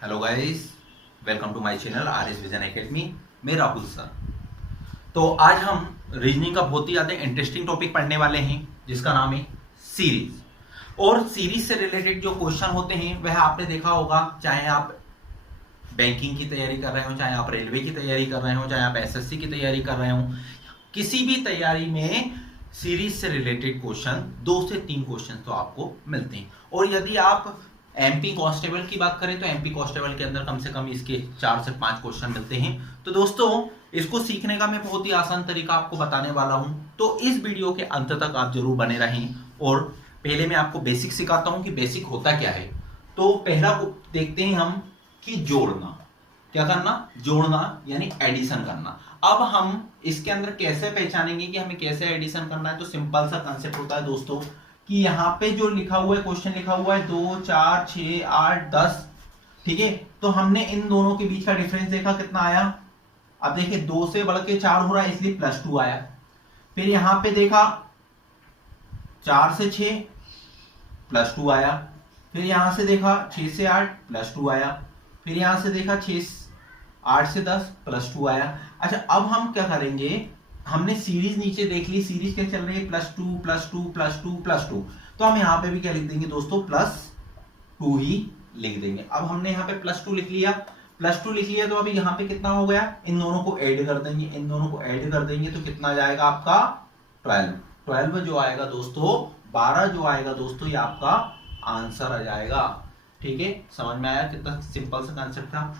Hello guys, welcome to my channel R S vision academy. मैं Rahul sir. तो आज हम रीजनिंग का बहुत ही ज़्यादा इंटरेस्टिंग टॉपिक पढ़ने वाले हैं जिसका नाम है सीरीज। और सीरीज से रिलेटेड जो क्वेश्चन होते हैं वह आपने देखा होगा, चाहे आप बैंकिंग की तैयारी कर रहे हो, चाहे आप रेलवे की तैयारी कर रहे हो, चाहे आप एसएससी की तैयारी कर रहे हो, किसी भी तैयारी में सीरीज से रिलेटेड क्वेश्चन 2 से 3 क्वेश्चन तो आपको मिलते हैं। और यदि आप एमपी कांस्टेबल की बात करें तो एमपी कांस्टेबल के अंदर कम से कम इसके 4 से 5 क्वेश्चन मिलते हैं। तो दोस्तों, इसको सीखने का मैं बहुत ही आसान तरीका आपको बताने वाला हूं, तो इस वीडियो के अंत तक आप जरूर बने रहें। और पहले मैं आपको बेसिक सिखाता हूं कि बेसिक होता क्या है। तो पहला देखते हैं हम कि जोड़ना। क्या करना? जोड़ना यानी एडिशन करना। अब हम इसके अंदर कैसे पहचानेंगे कि हमें कैसे एडिशन करना है? तो सिंपल सा कंसेप्ट होता है दोस्तों कि यहाँ पे जो लिखा हुआ है, क्वेश्चन लिखा हुआ है 2, 4, 6, 8, 10, ठीक है। तो हमने इन दोनों के बीच का डिफरेंस देखा, कितना आया? अब देखिए 2 से बढ़ के 4 हो रहा है इसलिए +2 आया। फिर यहां पे देखा 4 से 6 +2 आया। फिर यहां से देखा 6 से 8 +2 आया। फिर यहां से देखा 8 से 10 +2 आया। अच्छा, अब हम क्या करेंगे? हमने सीरीज नीचे देख ली, सीरीज क्या चल रही है? +2 +2 +2 +2। तो हम यहाँ पे भी क्या लिख देंगे दोस्तों? +2 ही लिख देंगे। अब हमने यहाँ पे +2 लिख लिया, +2 लिख लिया, तो अभी यहाँ पे कितना हो गया? इन दोनों को ऐड कर देंगे, इन दोनों को ऐड कर देंगे तो कितना जाएगा आपका? 12 जो आएगा दोस्तों, 12 जो आएगा दोस्तों, ये आपका आंसर आ जाएगा। ठीक है, समझ में आया कितना सिंपल सा कंसेप्ट था?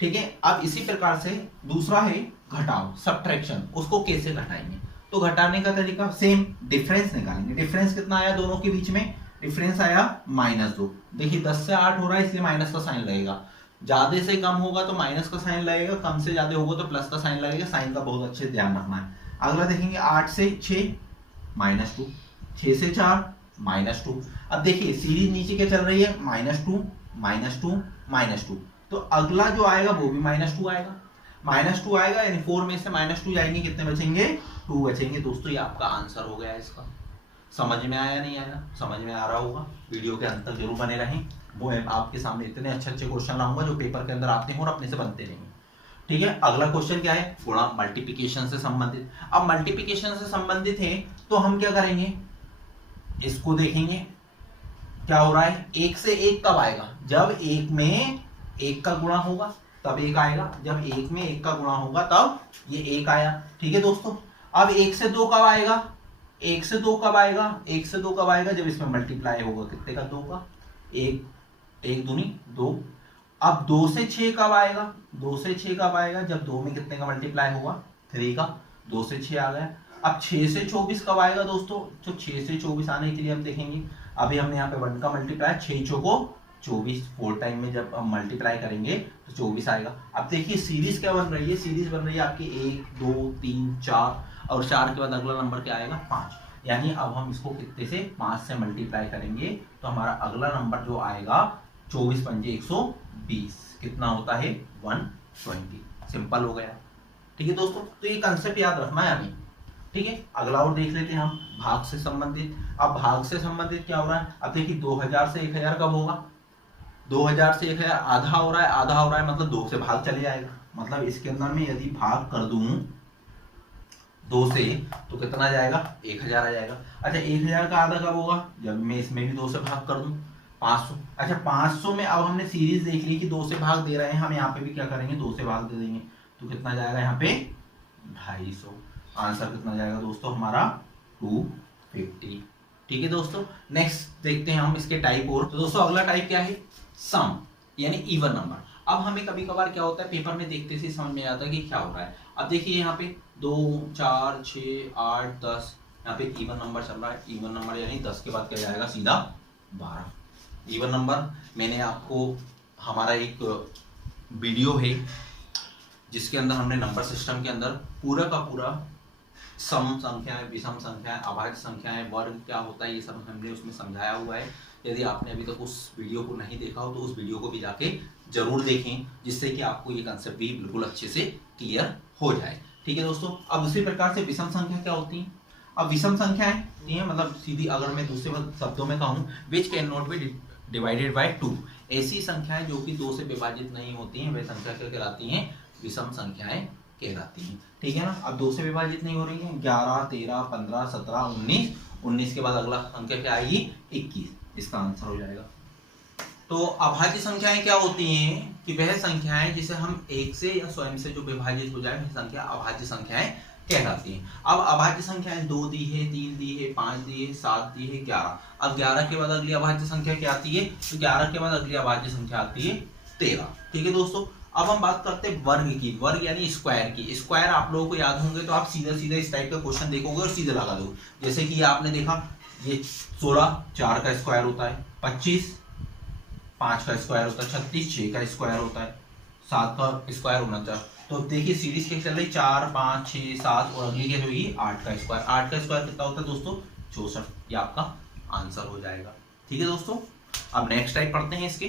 ठीक है। अब इसी प्रकार से दूसरा है घटाव, सब्ट्रैक्शन। उसको कैसे घटाएंगे? तो घटाने का तरीका सेम, डिफरेंस निकालेंगे। डिफरेंस कितना आया दोनों के बीच में? डिफरेंस आया -2। देखिए 10 से 8 हो रहा है इसलिए माइनस का साइन लगेगा। ज्यादा से कम होगा तो माइनस का साइन लगेगा, कम से ज्यादा होगा तो प्लस का साइन लगेगा। साइन का बहुत अच्छे से ध्यान रखना है। अगला देखेंगे 8 से 6 -2, 6 से 4 -2। अब देखिए सीरीज नीचे क्या चल रही है? -2 -2 -2। तो अगला जो आएगा वो भी -2 आएगा। -2 आएगा यानी 4 में से -2 जाएंगे, कितने बचेंगे? 2 बचेंगे। दोस्तों ये आपका आंसर हो गया इसका। समझ में आया नहीं आया? समझ में आ रहा होगा। वीडियो के अंत तक जरूर बने रहें। वो आपके सामने इतने अच्छे अच्छे क्वेश्चन लाऊंगा जो पेपर के अंदर आते हैं और अपने से बनते नहीं। ठीक है। अगला क्वेश्चन क्या है? गुणा, मल्टीप्लिकेशन से संबंधित। अब मल्टीप्लिकेशन से संबंधित है तो हम क्या करेंगे? इसको देखेंगे क्या हो रहा है। 1 से 1 कब आएगा? जब 1 में 1 का गुणा होगा तब 1 आएगा। जब 1 में 1 का गुणा होगा तब ये 1 आया। ठीक है दोस्तों। अब 1 से 2 कब आएगा? 1 से 2 कब आएगा? 1 से 2 कब आएगा? जब इसमें मल्टीप्लाई होगा कितने का? 2 का। 1 दूनी 2। अब 2 से 6 कब आएगा? 2 से 6 कब आएगा? जब 2 में कितने का मल्टीप्लाई होगा? 3 का। 2 से 6 आ गया। अब 6 से 24 कब आएगा दोस्तों? तो 6 से 24 आने के लिए हम देखेंगे, अभी हमने यहाँ पे 1 का मल्टीप्लाई, 6 चौको 24, 4 टाइम में जब हम मल्टीप्लाई करेंगे तो 24 आएगा। अब देखिए सीरीज क्या बन रही है? सीरीज बन रही है आपकी 1 2 3 4, और 4 के बाद अगला नंबर क्या आएगा? 5। यानी अब हम इसको कितने से? 5 से मल्टीप्लाई करेंगे तो हमारा अगला नंबर जो आएगा 24 पंजे 120, कितना होता है? 120। सिंपल हो गया। ठीक है दोस्तों। तो ये कंसेप्ट याद रखना है हमें। ठीक है। अगला और देख लेते हैं हम, भाग से संबंधित। अब भाग से संबंधित क्या हो रहा है? अब देखिए 2000 से 1000 कब होगा? 2000 से 1000 आधा हो रहा है, आधा हो रहा है मतलब 2 से भाग चले जाएगा। मतलब इसके अंदर में यदि भाग कर दूं 2 से तो कितना जाएगा? 1000 आ जाएगा। अच्छा, 1000 का आधा कब होगा? जब मैं इसमें भी 2 से भाग कर दूं, 500। अच्छा, 500 में अब हमने सीरीज देख ली कि 2 से भाग दे रहे हैं, हम यहाँ पे भी क्या करेंगे? 2 से भाग दे देंगे। तो कितना जाएगा यहाँ पे? 250। आंसर कितना जाएगा दोस्तों हमारा? 250। ठीक है दोस्तों। नेक्स्ट देखते हैं हम इसके टाइप और। तो दोस्तों अगला टाइप क्या है? सम यानी इवन नंबर। अब हमें कभी कभार क्या होता है, पेपर में देखते से समझ में आता है कि क्या हो रहा है। अब देखिए यहाँ पे 2 4 6 8 10, यहाँ पे इवन नंबर चल रहा है। इवन नंबर यानी 10 के बाद क्या जाएगा? सीधा 12। इवन नंबर मैंने आपको, हमारा एक वीडियो है जिसके अंदर हमने नंबर सिस्टम के अंदर पूरा का पूरा सम संख्याएं, विषम संख्याएं, अभाज्य संख्याएं, वर्ग क्या होता है, ये सब हमने उसमें समझाया हुआ है। यदि आपने अभी तक उस वीडियो को नहीं देखा हो तो उस वीडियो को भी जाके जरूर देखें, जिससे कि आपको ये कंसेप्ट भी बिल्कुल अच्छे से क्लियर हो जाए। ठीक है दोस्तों। अब उसी प्रकार से विषम संख्या क्या होती है? अब विषम संख्याएं होती है, मतलब सीधी अगर मैं दूसरे शब्दों में कहूँ, which can not be divided by 2, ऐसी संख्याएं जो कि 2 से विभाजित नहीं होती हैं वे संख्या क्या कहलाती हैं? विषम संख्याएं कहलाती हैं। ठीक है ना। अब 2 से विभाजित नहीं हो रही है, 11, 13, 15, 17, 19, 19 के बाद अगला संख्या क्या आएगी? 21, इसका आंसर हो जाएगा। तो अभाज्य संख्याएं क्या होती हैं कि वह संख्याएं जिसे हम 1 से या स्वयं से जो विभाजित हो जाए वह संख्या अभाज्य संख्याएं कहलाती हैं। अब अभाज्य संख्याएं 2 दी है, 3 दी है, 5 दी है, 7 दी है, 11। अब 11 के बाद अगली अभाज्य संख्या क्या आती है? तो 11 के बाद अगली अभाज्य संख्या आती है 13। ठीक है दोस्तों। अब हम बात करते हैं वर्ग की। वर्ग यानी स्क्वायर की। स्क्वायर आप लोगों को याद होंगे तो आप सीधा सीधा इस टाइप का क्वेश्चन देखोगे और सीधे लगा दोगे। जैसे कि आपने देखा ये 16 4 का स्क्वायर होता है, 25 5 का स्क्वायर होता है, 36 6 का स्क्वायर होता है, 7 का स्क्वायर होना चाहिए। तो देखिए सीरीज क्या चल रही, 4 5 6 7 और अगली क्या होगी 8 का स्क्वायर। 8 का स्क्वायर कितना होता है दोस्तों? 64। ये आपका आंसर हो जाएगा। ठीक है दोस्तों। अब नेक्स्ट टाइप पढ़ते हैं इसके।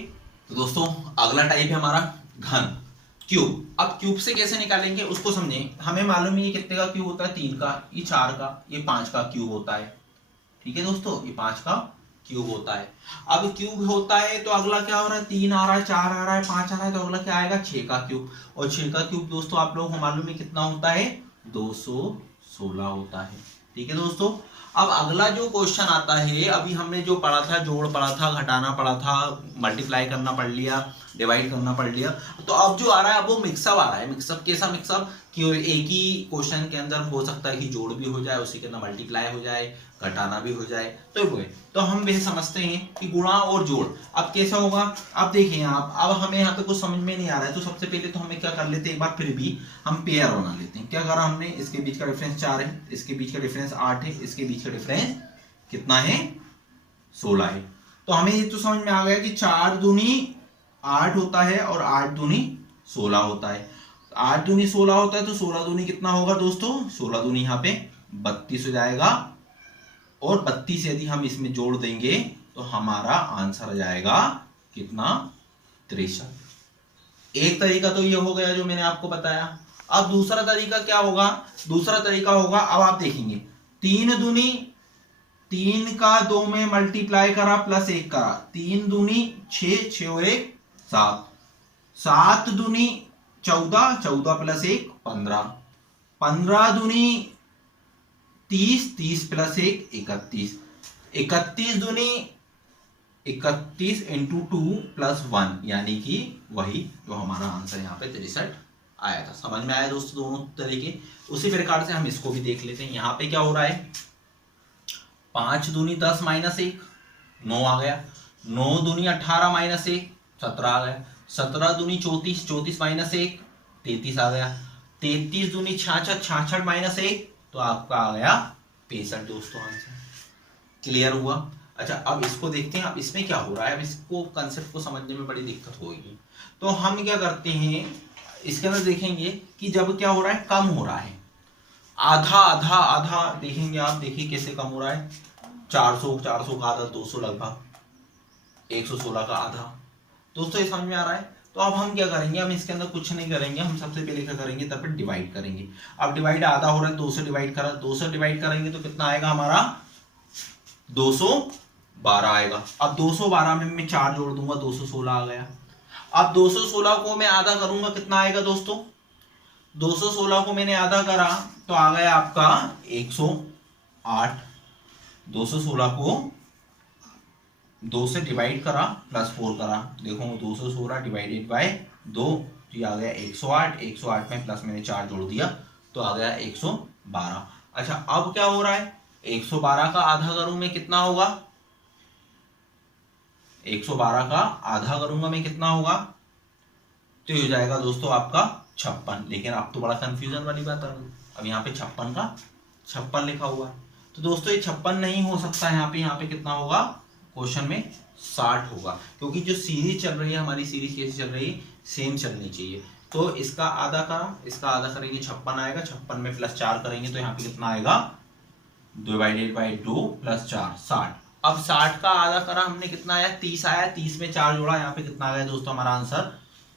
तो दोस्तों अगला टाइप है हमारा घन, क्यूब। अब क्यूब से कैसे निकालेंगे उसको समझें। हमें मालूम है ये कितने का क्यूब होता है? 3 का, ये 4 का, ये 5 का क्यूब होता है। ठीक है दोस्तों, ये 5 का क्यूब होता है। अब क्यूब होता है तो अगला क्या हो रहा है? 3 आ रहा है, 4 आ रहा है, 5 आ रहा है, तो अगला क्या आएगा? 6 का क्यूब। और 6 का क्यूब दोस्तों आप लोगों को मालूम है कितना होता है? 216 होता है। ठीक है दोस्तों। अब अगला जो क्वेश्चन आता है, अभी हमने जो पढ़ा था, जोड़ पढ़ा था, घटाना पढ़ा था, मल्टीप्लाई करना पढ़ लिया, डिवाइड करना पढ़ लिया। तो अब जो आ रहा है वो मिक्सअप आ रहा है। मिक्सअप कैसा मिक्सअप? कि एक ही क्वेश्चन के अंदर हो सकता है कि जोड़ भी हो जाए, उसी के अंदर मल्टीप्लाई हो जाए, घटाना भी हो जाए, तो वो है। तो हम वह समझते हैं कि गुणा और जोड़ अब कैसा होगा। अब देखिए आप, अब हमें यहाँ पे कुछ समझ में नहीं आ रहा है, तो सबसे पहले तो हमें क्या कर लेते हैं, एक बार फिर भी हम पेयर बना लेते हैं। क्या करा हमने? इसके बीच का डिफरेंस 4 है, इसके बीच का डिफरेंस 8 है, इसके बीच का डिफरेंस कितना है? 16 है। तो हमें ये तो समझ में आ गया कि 4 दूनी 8 होता है और 8 दूनी 16 होता है। 8 दूनी 16 होता है तो 16 दूनी कितना होगा दोस्तों? 16 दूनी यहाँ पे 32 हो जाएगा। और 32 यदि हम इसमें जोड़ देंगे तो हमारा आंसर आ जाएगा कितना? 63। एक तरीका तो ये हो गया जो मैंने आपको बताया। अब दूसरा तरीका क्या होगा? दूसरा तरीका होगा, अब आप देखेंगे 3 दूनी 3 का 2 में मल्टीप्लाई करा प्लस 1 करा, 3 दूनी 6 6 और 1 7, 7 दूनी 14 14 प्लस 1 15, 15 दूनी 30 30 प्लस 1 31, 31 दूनी 31 इंटू 2 प्लस 1, यानी कि वही जो हमारा आंसर यहाँ पे 63 आया था। समझ में आया दोस्तों दोनों तरीके। उसी प्रकार से हम इसको भी देख लेते हैं। यहाँ पे क्या हो रहा है? 5 दूनी 10 माइनस 1 9 आ गया, 9 दूनी 18 माइनस 1 17 आ गया, 17 दूनी 34 34 माइनस 1 33 आ गया, 33 दूनी 66 66 माइनस 1 तो आपका आ गया 65 दोस्तों आंसर। क्लियर हुआ? अच्छा अब इसको देखते हैं। अब इसमें क्या हो रहा है, अब इसको कंसेप्ट को समझने में बड़ी दिक्कत होगी। तो हम क्या करते हैं, इसके अंदर देखेंगे कि जब क्या हो रहा है, कम हो रहा है, आधा आधा आधा देखेंगे आप। देखिए कैसे कम हो रहा है, 400 400 का आधा 200 लगभग, 116 का आधा। दोस्तों ये समझ में आ रहा है? तो अब हम क्या करेंगे, हम इसके अंदर कुछ नहीं करेंगे, हम सबसे पहले क्या करेंगे, तब पर डिवाइड करेंगे। अब डिवाइड आधा हो रहा है, 2 से डिवाइड करा, 2 से डिवाइड करेंगे तो कितना आएगा हमारा? 212 आएगा। अब 212 में मैं 4 जोड़ दूंगा, 216 आ गया। अब 216 को मैं आधा करूंगा, कितना आएगा दोस्तों? 216 को मैंने आधा करा तो आ गया आपका 108। 216 को 2 से डिवाइड करा प्लस 4 करा, देखो 216 डिवाइडेड बाय 2 तो ये आ गया 108। 108 में प्लस मैंने 4 जोड़ दिया तो आ गया 112। अच्छा अब क्या हो रहा है, 112 का आधा करूं मैं कितना होगा? 112 का आधा करूंगा मैं कितना होगा? तो हो जाएगा दोस्तों आपका 56। लेकिन अब तो बड़ा कंफ्यूजन वाली बात आ गई। अब यहाँ पे 56 का 56 लिखा हुआ है, तो दोस्तों ये 56 नहीं हो सकता। यहाँ पे कितना होगा क्वेश्चन में? 60 होगा, क्योंकि जो सीरीज चल रही है हमारी, सीरीज कैसी चल रही है? सेम चलनी चाहिए। तो इसका आधा करा, इसका आधा करेंगे 56 आएगा, 56 में प्लस 4 करेंगे तो यहाँ पे कितना आएगा? Divided by 2 plus 4 60। अब 60 का आधा करा हमने, कितना आया? 30 आया, 30 में 4 जोड़ा, यहाँ पे कितना आ गया दोस्तों? हमारा आंसर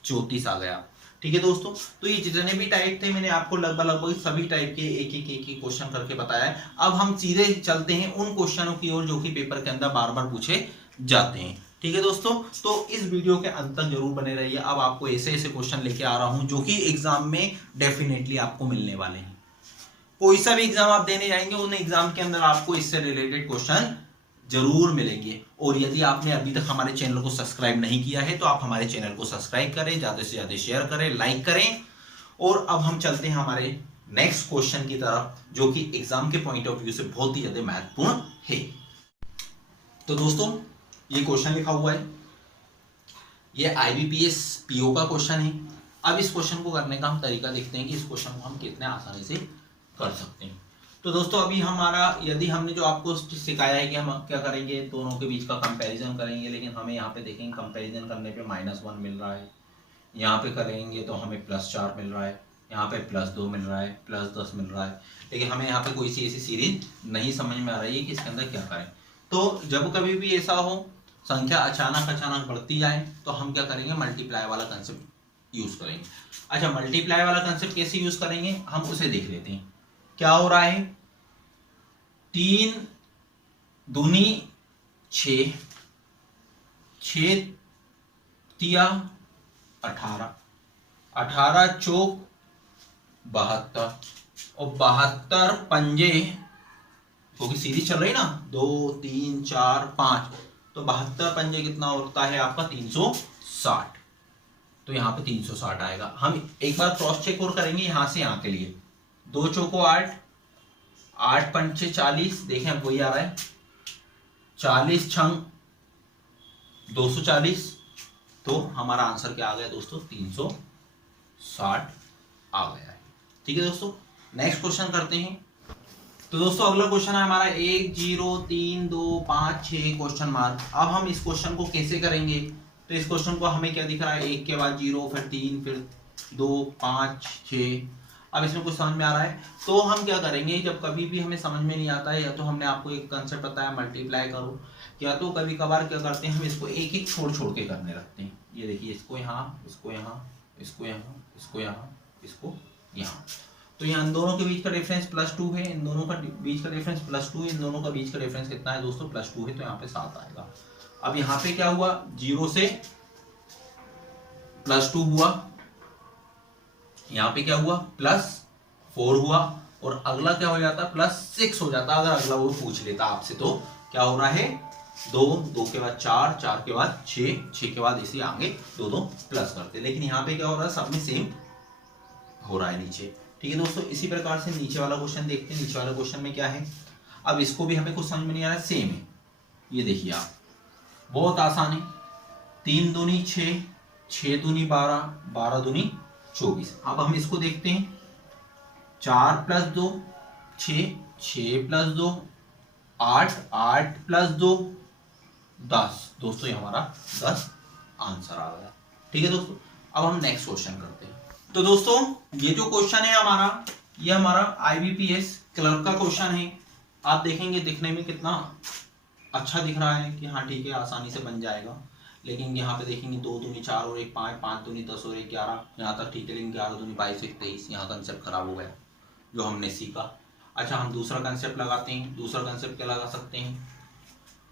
34 आ गया। ठीक है दोस्तों, तो ये जितने भी टाइप थे मैंने आपको लगभग सभी टाइप के एक क्वेश्चन करके बताया है। अब हम सीधे चलते हैं उन क्वेश्चनों की ओर जो कि पेपर के अंदर बार बार पूछे जाते हैं। ठीक है दोस्तों, तो इस वीडियो के अंत तक जरूर बने रहिए। अब आपको ऐसे ऐसे क्वेश्चन लेके आ रहा हूं जो कि एग्जाम में डेफिनेटली आपको मिलने वाले हैं। कोई सा भी एग्जाम आप देने जाएंगे उन एग्जाम के अंदर आपको इससे रिलेटेड क्वेश्चन जरूर मिलेंगे। और यदि आपने अभी तक हमारे चैनल को सब्सक्राइब नहीं किया है तो आप हमारे चैनल को सब्सक्राइब करें, ज्यादा से ज्यादा शेयर करें, लाइक करें। और अब हम चलते हैं हमारे नेक्स्ट क्वेश्चन की तरफ, जो कि एग्जाम के पॉइंट ऑफ व्यू से बहुत ही ज्यादा महत्वपूर्ण है। तो दोस्तों ये क्वेश्चन लिखा हुआ है, ये IBPS PO का क्वेश्चन है। अब इस क्वेश्चन को करने का हम तरीका देखते हैं कि इस क्वेश्चन को हम कितने आसानी से कर सकते हैं। तो दोस्तों अभी हमारा, यदि हमने जो आपको सिखाया है कि हम क्या करेंगे, दोनों के बीच का कंपैरिजन करेंगे, लेकिन हमें यहाँ पे देखेंगे कंपैरिजन करने पे -1 मिल रहा है, यहाँ पे करेंगे तो हमें +4 मिल रहा है, यहाँ पे +2 मिल रहा है, +10 मिल रहा है, लेकिन हमें यहाँ पे कोई सी ऐसी सीरीज नहीं समझ में आ रही है कि इसके अंदर क्या करें। तो जब कभी भी ऐसा हो संख्या अचानक बढ़ती जाए तो हम क्या करेंगे, मल्टीप्लाई वाला कंसेप्ट यूज करेंगे। अच्छा, मल्टीप्लाई वाला कंसेप्ट कैसे यूज करेंगे हम उसे देख लेते हैं। क्या हो रहा है, 3 दूनी 6, 6 तिया 18, 18 चौक 72 और 72 पंजे, क्योंकि सीरीज चल रही ना 2 3 4 5, तो 72 पंजे कितना होता है आपका 360। तो यहाँ पे 360 आएगा। हम एक बार क्रॉस चेक और करेंगे यहाँ से यहाँ के लिए, 2 चौको 8, 8 पंचे 40, देखें अब वही आ रहा है, 40 छंग 240, तो हमारा आंसर क्या आ गया दोस्तों, 360 आ गया है। ठीक है दोस्तों, नेक्स्ट क्वेश्चन करते हैं। तो दोस्तों अगला क्वेश्चन है हमारा 1 0 3 2 5 6 क्वेश्चन मार्क। अब हम इस क्वेश्चन को कैसे करेंगे, तो इस क्वेश्चन को हमें क्या दिख रहा है, 1 के बाद 0, फिर 3, फिर 2 5 6। अब इसमें कुछ समझ में आ रहा है तो हम क्या करेंगे, जब कभी भी हमें समझ में नहीं आता है, या तो हमने आपको एक कंसेप्ट बताया मल्टीप्लाई करो, या तो कभी कभार क्या करते हैं हम इसको एक एक छोड़ छोड़ के करने लगते हैं। ये देखिए, इसको यहाँ, इसको यहाँ, इसको यहाँ, इसको यहाँ, इसको यहाँ। तो यहाँ इन दोनों के बीच का डिफरेंस +2 है, इन दोनों का बीच का डिफरेंस +2 है, इन दोनों का बीच का डिफरेंस कितना है दोस्तों, +2 है, तो यहाँ पे 7 आएगा। अब यहाँ पे क्या हुआ, 0 से +2 हुआ, यहाँ पे क्या हुआ +4 हुआ, और अगला क्या हो जाता +6 हो जाता। अगर अगला वो पूछ लेता आपसे तो क्या हो रहा है, 2 2 के बाद 4 4 के बाद 6 6 के बाद इसे आगे 2 2 प्लस करते, लेकिन यहाँ पे क्या हो रहा है, सब में सेम हो रहा है नीचे। ठीक है दोस्तों, इसी प्रकार से नीचे वाला क्वेश्चन देखते हैं। नीचे वाला क्वेश्चन में क्या है, अब इसको भी हमें कुछ समझ में नहीं आ रहा है, सेम है। ये देखिए आप, बहुत आसान है, 3 दूनी 6, 6 दूनी 12, 12 दूनी 24। अब हम इसको देखते हैं, 4 + 2 6, 6 + 2 8, 8 + 2 10। दोस्तों ये हमारा 10 आंसर आ गया। ठीक है दोस्तों, अब हम नेक्स्ट क्वेश्चन करते हैं। तो दोस्तों ये जो क्वेश्चन है हमारा, ये हमारा IBPS क्लर्क का क्वेश्चन है। आप देखेंगे दिखने में कितना अच्छा दिख रहा है कि हाँ ठीक है आसानी से बन जाएगा, लेकिन यहाँ पे देखेंगे 2 दूनी 4 और 1 5, 5 दूनी 10 और 1 11, यहाँ तक ठीक है, लेकिन 11 दूनी 22 1 23, यहाँ कंसेप्ट खराब हो गया जो हमने सीखा। अच्छा, हम दूसरा कंसेप्ट लगाते हैं। दूसरा कंसेप्ट क्या लगा सकते हैं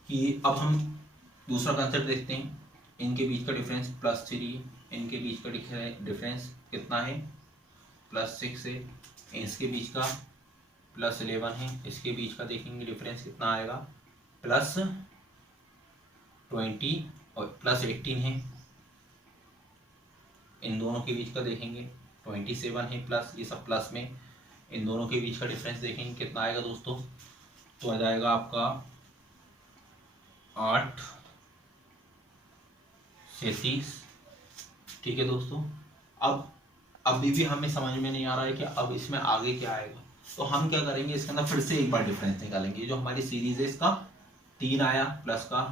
कि अब हम दूसरा कंसेप्ट देखते हैं, इनके बीच का डिफरेंस +3, इनके बीच का डिफरेंस कितना है, +6 है, इसके बीच का +11 है, इसके बीच का देखेंगे डिफरेंस कितना आएगा, +20 और +18 है, इन दोनों के बीच का देखेंगे 27 है प्लस, ये सब प्लस में, इन दोनों के बीच का डिफरेंस देखेंगे कितना आएगा दोस्तों, तो आ जाएगा आपका 8 से 30। ठीक है दोस्तों, अब अभी भी हमें समझ में नहीं आ रहा है कि अब इसमें आगे क्या आएगा, तो हम क्या करेंगे, इसके अंदर फिर से एक बार डिफरेंस निकालेंगे। जो हमारी सीरीज है इसका 3 आया, प्लस का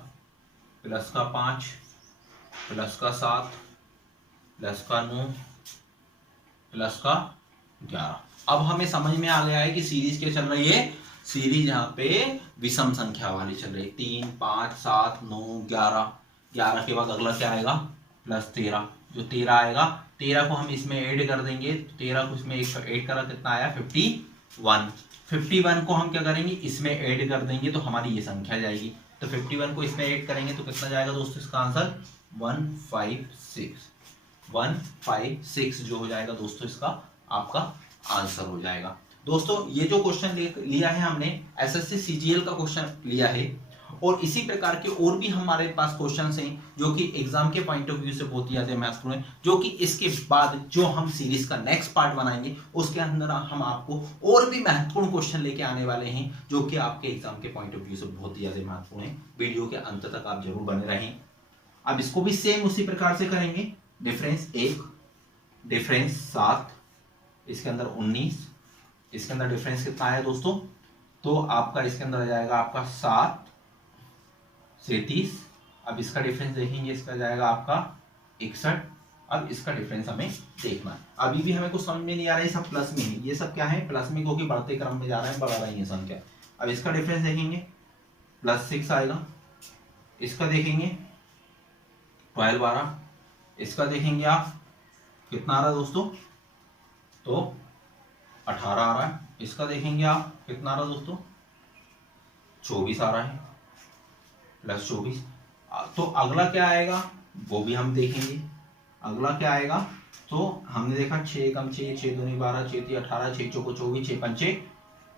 5, प्लस का 7, प्लस का 9, प्लस का 11। अब हमें समझ में आ गया है कि सीरीज क्या चल रही है, सीरीज यहाँ पे विषम संख्या वाली चल रही है। 3 5 7 9 11, 11 के बाद अगला क्या आएगा, +13। जो 13 आएगा, 13 को हम इसमें ऐड कर देंगे, 13 को इसमें ऐड करा, कितना आया 51। 51 को हम क्या करेंगे, इसमें ऐड कर देंगे तो हमारी ये संख्या जाएगी। तो 51 को इसमें ऐड करेंगे तो कितना जाएगा दोस्तों इसका आंसर 156 जो हो जाएगा दोस्तों इसका आपका आंसर हो जाएगा। दोस्तों ये जो क्वेश्चन लिया है हमने एसएससी सीजीएल का क्वेश्चन लिया है और इसी प्रकार के और भी हमारे पास क्वेश्चंस हैं जो कि एग्जाम के पॉइंट ऑफ व्यू से बहुत ही ज्यादा महत्वपूर्ण है, जो कि इसके बाद जो हम सीरीज का नेक्स्ट पार्ट बनाएंगे उसके अंदर हम आपको और भी महत्वपूर्ण क्वेश्चन लेके आने वाले हैं जो कि आपके एग्जाम के पॉइंट ऑफ व्यू से बहुत ही ज्यादा महत्वपूर्ण है। वीडियो के अंत तक आप जरूर बने रहें। अब इसको भी सेम उसी प्रकार से करेंगे। डिफरेंस 1, डिफरेंस 7, इसके अंदर 19, इसके अंदर डिफरेंस कितना है दोस्तों, तो आपका इसके अंदर आ जाएगा आपका 7 से 30। अब इसका डिफरेंस देखेंगे, इसका जाएगा आपका 61। अब इसका डिफरेंस हमें देखना है। अभी भी हमें कुछ समझ में नहीं आ रहा है, सब प्लस में है, ये सब क्या है प्लस में, क्योंकि बढ़ते क्रम में जा रहा है, बढ़ा रही है संख्या। अब इसका डिफरेंस देखेंगे +6 आएगा, इसका देखेंगे 12 आ रहा, इसका देखेंगे आप कितना आ रहा है दोस्तों, तो 18 आ रहा है। इसका देखेंगे आप कितना आ रहा है दोस्तों, 24 आ रहा है, +24। तो अगला क्या आएगा वो भी हम देखेंगे। अगला क्या आएगा, तो हमने देखा 6 कम 6, 6 दूनी 12, 6 3 18, 6 चौको 24, 6 पंचे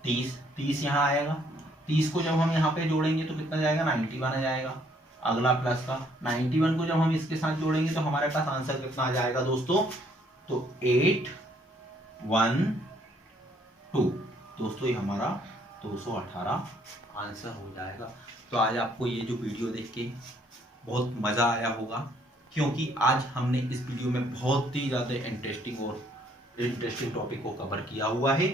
30, 30 यहाँ आएगा। 30 को जब हम यहाँ पे जोड़ेंगे तो कितना जाएगा, 91 आ जाएगा। अगला प्लस का 91 को जब हम इसके साथ जोड़ेंगे तो हमारे पास आंसर कितना आ जाएगा दोस्तों, तो 812 दोस्तों, ये हमारा 218 आंसर हो जाएगा। तो आज आपको ये जो वीडियो देख के बहुत मज़ा आया होगा, क्योंकि आज हमने इस वीडियो में बहुत ही ज़्यादा इंटरेस्टिंग टॉपिक को कवर किया हुआ है।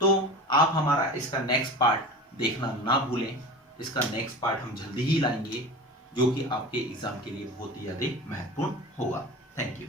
तो आप हमारा इसका नेक्स्ट पार्ट देखना ना भूलें। इसका नेक्स्ट पार्ट हम जल्दी ही लाएंगे जो कि आपके एग्जाम के लिए बहुत ही ज़्यादा महत्वपूर्ण होगा। Thank you.